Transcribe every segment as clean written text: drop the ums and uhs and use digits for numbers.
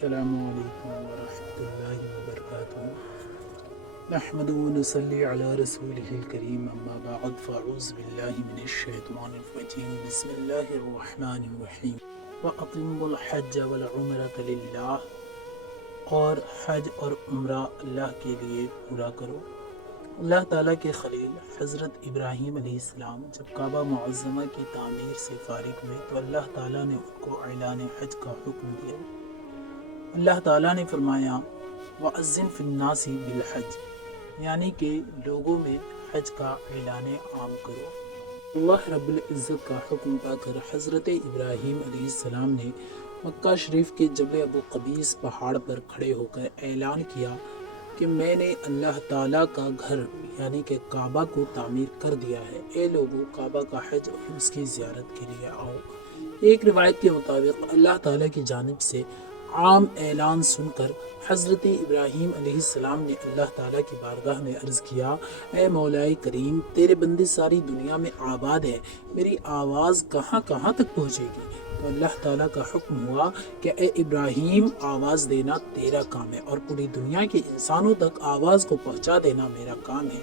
السلام علیکم ورحمۃ اللہ وبرکاتہ نحمد ونصلی علی رسولہ الکریم اما بعد فاعوذ باللہ من الشیطان الرجیم بسم اللہ الرحمن الرحیم وَأَقِمُّوا الْحَجَّ وَالْعُمْرَةَ لِلَّهِ اور حج اور عمرہ اللہ کے لیے پورا کرو۔ اللہ تعالیٰ کے خلیل حضرت ابراہیم علیہ السلام جب کعبہ معظمہ کی تعمیر سے فارغ ہوئے تو اللہ تعالیٰ نے ان کو اعلان حج کا حکم دیا۔ اللہ تعالیٰ نے فرمایا وَأَذِّن فِي النَّاسِ بِالْحَجِّ، یعنی کہ لوگوں میں حج کا اعلان عام کرو۔ اللہ رب العزت کا حکم پا کر حضرت ابراہیم علیہ السلام نے مکہ شریف کے جبل ابو قبیس پہاڑ پر کھڑے ہو کر اعلان کیا کہ میں نے اللہ تعالیٰ کا گھر یعنی کہ کعبہ کو تعمیر کر دیا ہے، اے لوگوں کعبہ کا حج اور اس کی زیارت کے لیے آؤ۔ ایک روایت کے مطابق اللہ تعالیٰ کی جانب سے عام اعلان سن کر حضرت ابراہیم علیہ السلام نے اللہ تعالیٰ کی بارگاہ میں عرض کیا، اے مولا کریم، تیرے بندے ساری دنیا میں آباد ہے، میری آواز کہاں کہاں تک پہنچے گی؟ تو اللہ تعالیٰ کا حکم ہوا کہ اے ابراہیم، آواز دینا تیرا کام ہے اور پوری دنیا کے انسانوں تک آواز کو پہنچا دینا میرا کام ہے۔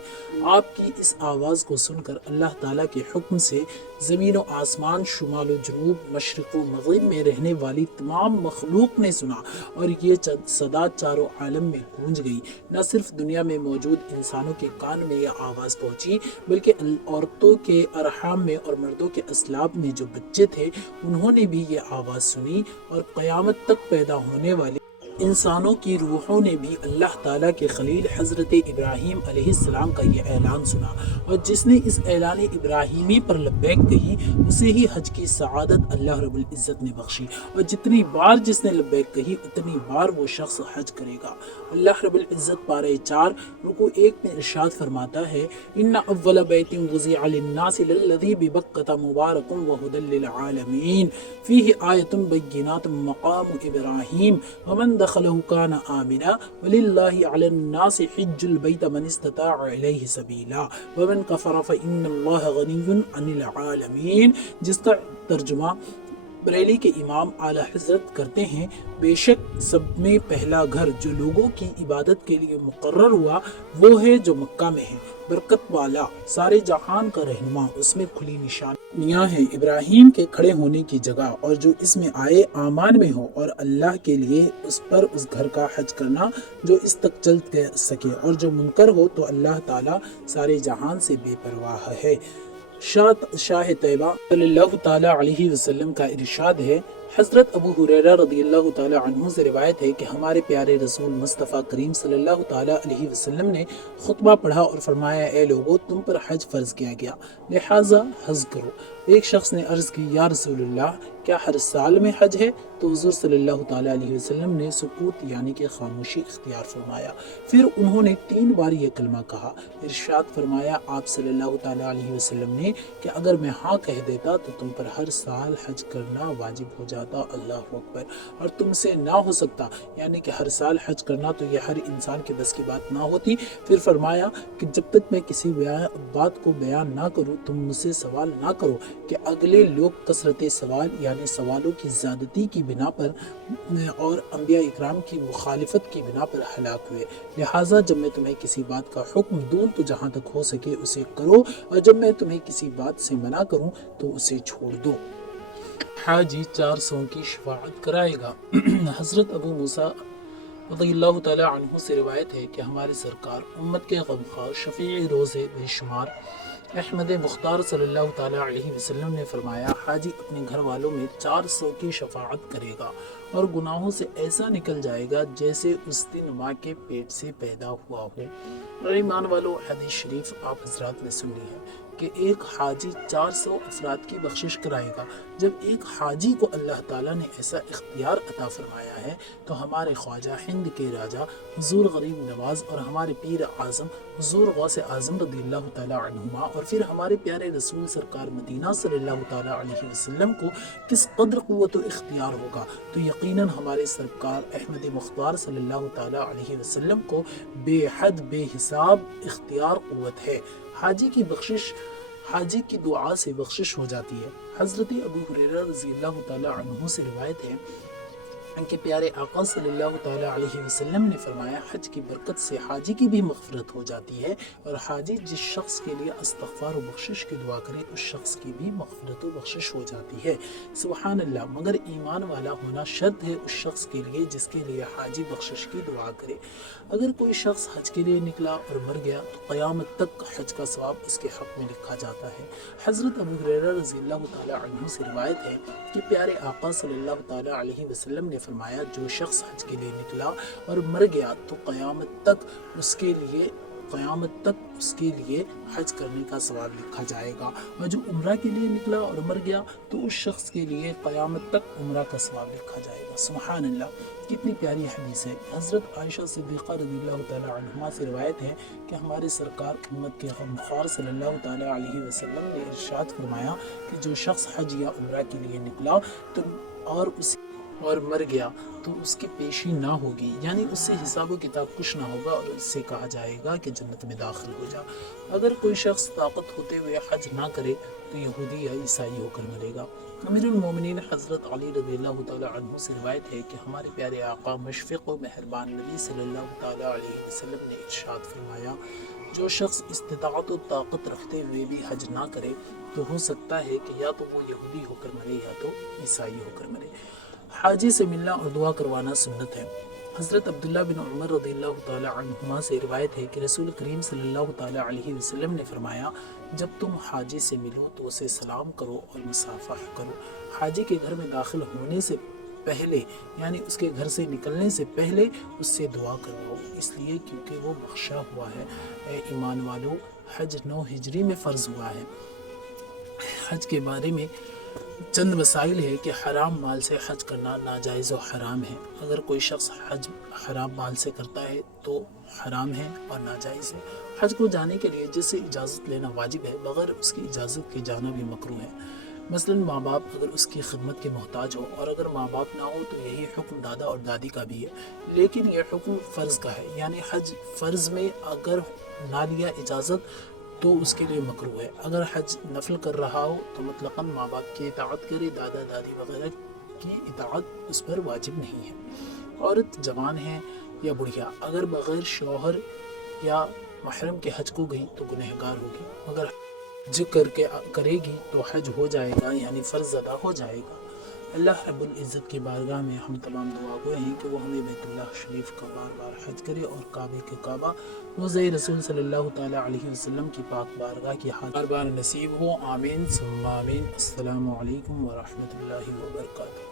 آپ کی اس آواز کو سن کر اللہ تعالیٰ کے حکم سے زمین و آسمان، شمال و جنوب، مشرق و مغرب میں رہنے والی تمام مخلوق نے سنا اور یہ صدا چاروں عالم میں گونج گئی۔ نہ صرف دنیا میں موجود انسانوں کے کان میں یہ آواز پہنچی بلکہ عورتوں کے ارحام میں اور مردوں کے اسلاب میں جو بچے تھے انہوں نے بھی یہ آواز سنی، اور قیامت تک پیدا ہونے والے انسانوں کی روحوں نے بھی اللہ تعالیٰ کے خلیل حضرت ابراہیم علیہ السلام کا یہ اعلان سنا، اور جس نے اس اعلان ابراہیمی پر لبیک کہی اسے ہی حج کی سعادت اللہ رب العزت نے بخشی، اور جتنی بار جس نے لبیک کہی اتنی بار وہ شخص حج کرے گا۔ اللہ رب العزت پارہ 4 رکوع 1 میں ارشاد فرماتا ہے، ان اول بیت وضع للناس للذی ببکۃ مبارک وہدی للعالمین فیہ آیۃ بینات مقام ابراہیم ومن دخلہ کان آمنا وللہ علی الناس حج البیت من استطاع الیہ سبیلا ومن کفر فإن اللہ غنی عن العالمین، جس کا ترجمہ بریلی کے امام اعلیٰ حضرت کرتے ہیں، بے شک سب میں پہلا گھر جو لوگوں کی عبادت کے لیے مقرر ہوا وہ ہے جو مکہ میں ہے، برکت والا، سارے جہان کا رہنما، اس میں کھلی نشانیاں ہیں ابراہیم کے کھڑے ہونے کی جگہ، اور جو اس میں آئے آمان میں ہو اور اللہ کے لیے اس پر اس گھر کا حج کرنا جو اس تک چل سکے، اور جو منکر ہو تو اللہ تعالیٰ سارے جہان سے بے پرواہ ہے۔ شاہ طیبہ صلی اللہ تعالیٰ علیہ وسلم کا ارشاد ہے، حضرت ابو ہریرہ رضی اللہ تعالیٰ عنہ سے روایت ہے کہ ہمارے پیارے رسول مصطفیٰ کریم صلی اللہ تعالیٰ علیہ وسلم نے خطبہ پڑھا اور فرمایا، اے لوگو تم پر حج فرض کیا گیا لہٰذا حج کرو۔ ایک شخص نے عرض کی، یا رسول اللہ کیا ہر سال میں حج ہے؟ تو حضور صلی اللہ تعالیٰ علیہ وسلم نے سکوت یعنی کہ خاموشی اختیار فرمایا، پھر انہوں نے 3 بار یہ کلمہ کہا، ارشاد فرمایا آپ صلی اللہ تعالیٰ علیہ وسلم نے کہ اگر میں ہاں کہہ دیتا تو تم پر ہر سال حج کرنا واجب ہو جاتا، اللہ اکبر، اور تم سے نہ ہو سکتا، یعنی کہ ہر سال حج کرنا تو یہ ہر انسان کے بس کی بات نہ ہوتی۔ پھر فرمایا کہ جب تک میں کسی بات کو بیان نہ کروں تم مجھ سے سوال نہ کرو، کہ اگلے لوگ کثرت سوال یعنی سوالوں کی زیادتی کی بنا پر اور انبیاء اکرام کی مخالفت کی بنا پر ہلاک ہوئے، لہٰذا جب میں تمہیں کسی بات کا حکم دوں تو جہاں تک ہو سکے اسے کرو، اور جب میں تمہیں کسی بات سے منع کروں تو اسے چھوڑ دو۔ حاجی 400 کی شفاعت کرائے گا۔ حضرت ابو موسیٰ رضی اللہ تعالیٰ عنہ سے روایت ہے کہ ہمارے سرکار امت کے غمخوار شفیع روز بے شمار احمد مختار صلی اللہ تعالیٰ علیہ وسلم نے فرمایا، حاجی اپنے گھر والوں میں 400 کی شفاعت کرے گا اور گناہوں سے ایسا نکل جائے گا جیسے اس دن ماں کے پیٹ سے پیدا ہوا ہو۔ اور ایمان والو، حدیث شریف آپ حضرات نے سنی ہے کہ ایک حاجی 400 افراد کی بخشش کرائے گا۔ جب ایک حاجی کو اللہ تعالیٰ نے ایسا اختیار عطا فرمایا ہے تو ہمارے خواجہ ہند کے راجہ حضور غریب نواز اور ہمارے پیر اعظم حضور غوث اعظم رضی اللہ تعالیٰ عنہما اور پھر ہمارے پیارے رسول سرکار مدینہ صلی اللہ تعالیٰ علیہ وسلم کو کس قدر قوت و اختیار ہوگا، تو یقیناً ہمارے سرکار احمد مختار صلی اللہ تعالیٰ علیہ وسلم کو بے حد بے حساب اختیار قوت ہے۔ حاجی کی بخشش، حاجی کی دعا سے بخشش ہو جاتی ہے۔ حضرت ابو ہریرہ رضی اللہ تعالیٰ عنہ سے روایت ہے کہ پیارے آقا صلی اللہ تعالیٰ علیہ وسلم نے فرمایا حج کی برکت سے حاجی کی بھی مغفرت ہو جاتی ہے، اور حاجی جس شخص کے لیے استغفار و بخشش کی دعا کرے اس شخص کی بھی مغفرت و بخشش ہو جاتی ہے۔ سبحان اللہ، مگر ایمان والا ہونا شرط ہے اس شخص کے لیے جس کے لیے حاجی بخشش کی دعا کرے۔ اگر کوئی شخص حج کے لیے نکلا اور مر گیا تو قیامت تک حج کا ثواب اس کے حق میں لکھا جاتا ہے۔ حضرت ابو ہریرہ رضی اللہ تعالیٰ عنہ سے روایت ہے کہ پیارے آقا صلی اللہ تعالیٰ علیہ وسلم نے فرمایا جو شخص حج کے لیے نکلا اور مر گیا تو قیامت تک اس کے لیے حج کرنے کا ثواب لکھا جائے گا، اور جو عمرہ کے لیے نکلا اور مر گیا تو اس شخص کے لیے قیامت تک عمرہ کا ثواب لکھا جائے گا۔ سبحان اللہ، کتنی پیاری حدیث ہے۔ حضرت عائشہ صدیقہ رضی اللہ تعالیٰ عنہا سے روایت ہے کہ ہمارے سرکار امت کے غمخوار صلی اللہ تعالیٰ علیہ وسلم نے ارشاد فرمایا کہ جو شخص حج یا عمرہ کے لیے نکلا اور مر گیا تو اس کی پیشی نہ ہوگی، یعنی اس سے حساب و کتاب کچھ نہ ہوگا، اور اس سے کہا جائے گا کہ جنت میں داخل ہو جا۔ اگر کوئی شخص طاقت ہوتے ہوئے حج نہ کرے تو یہودی یا عیسائی ہو کر مرے گا۔ امیر المومنین حضرت علی رضی اللہ تعالیٰ عنہ سے روایت ہے کہ ہمارے پیارے آقا مشفق و مہربان نبی صلی اللہ تعالیٰ علیہ وسلم نے ارشاد فرمایا جو شخص استطاعت و طاقت رکھتے ہوئے بھی حج نہ کرے تو ہو سکتا ہے کہ یا تو وہ یہودی ہو کر مرے یا تو عیسائی ہو کر مرے۔ حاجی سے ملنا اور دعا کروانا سنت ہے۔ حضرت عبداللہ بن عمر رضی اللہ تعالیٰ عنہما سے روایت ہے کہ رسول کریم صلی اللہ تعالیٰ علیہ وسلم نے فرمایا جب تم حاجی سے ملو تو اسے سلام کرو اور مصافحہ کرو۔ حاجی کے گھر میں داخل ہونے سے پہلے یعنی اس کے گھر سے نکلنے سے پہلے اس سے دعا کرو، اس لیے کیونکہ وہ بخشا ہوا ہے۔ اے ایمان والو، حج 9 ہجری میں فرض ہوا ہے۔ حج کے بارے میں چند مسائل ہے کہ حرام مال سے حج کرنا ناجائز و حرام ہے۔ اگر کوئی شخص حج حرام مال سے کرتا ہے تو حرام ہے اور ناجائز ہے۔ حج کو جانے کے لیے جس سے اجازت لینا واجب ہے، بغیر اس کی اجازت کے جانا بھی مکروہ ہے۔ مثلاً ماں باپ اگر اس کی خدمت کے محتاج ہو، اور اگر ماں باپ نہ ہو تو یہی حکم دادا اور دادی کا بھی ہے، لیکن یہ حکم فرض کا ہے، یعنی حج فرض میں اگر نہ لیا اجازت تو اس کے لیے مکروہ ہے۔ اگر حج نفل کر رہا ہو تو مطلقاً ماں باپ کی اطاعت کرے، دادا دادی وغیرہ کی اطاعت اس پر واجب نہیں ہے۔ عورت جوان ہے یا بڑھیا اگر بغیر شوہر یا محرم کے حج کو گئی تو گنہگار ہوگی، مگر حج کرے گی تو حج ہو جائے گا، یعنی فرض ادا ہو جائے گا۔ اللہ رب العزت کی بارگاہ میں ہم تمام دعا گوئے ہیں کہ وہ ہمیں بیت اللہ شریف کا بار بار حج کرے اور کعبے کے کعبہ روضہ رسول صلی اللہ تعالیٰ علیہ وسلم کی پاک بارگاہ کی حج بار بار نصیب ہو۔ آمین ثم آمین۔ السلام علیکم ورحمۃ اللہ وبرکاتہ۔